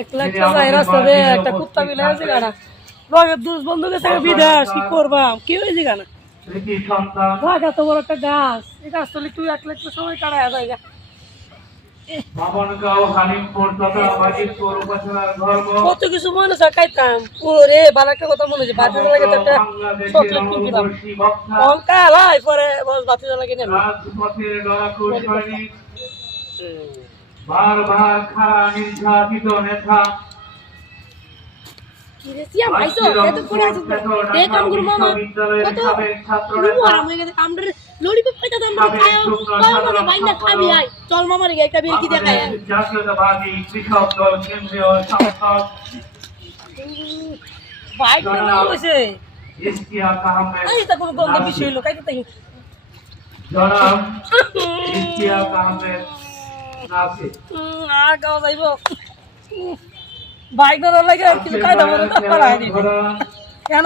এক লাখ টাকা এই রাস্তা দিয়ে একটা কুত্তা মিলে আছে গানা লগে দুস বন্ধু গেছে বিদেশ কি করবা কি হয়েছে গানা বাঘ এত বড় একটা গাছ এই গাছ তলি তুই 1 লাখ টাকা সময় কাটায় যায় কত কিছু মনে হয় খাইতাম ওরে ভালো একটা কথা মনে হচ্ছে বাতি লাগে তো একটা চকলেট কিনতাম কম কালাই পরে বাতি লাগে না বারবার খারা নির্যাতিত নেতা কিরেছিয়া ভাইসো এত করে আছে দেখ আমগুর মামা কত নিমোরা মই গেছে আমরে ললিপপ খাইতা আমরা খায় কল মামা বাইনা খাবি আই চল মামার গে একটা বেলকি দেখায় জাতীয়তাবাদী কৃষক দল কেন্দ্রীয় সংসদ বাইক না হইছে ইশতিয়াক আহমেদ এই তা কোন গন্ধ বিষয় হলো কাইতে তাই জনাব ইশতিয়াক আহমেদ নাসির আর গাও যাইবো বাইক না লাগে কিছু খাইতাম না পারা দিই কেন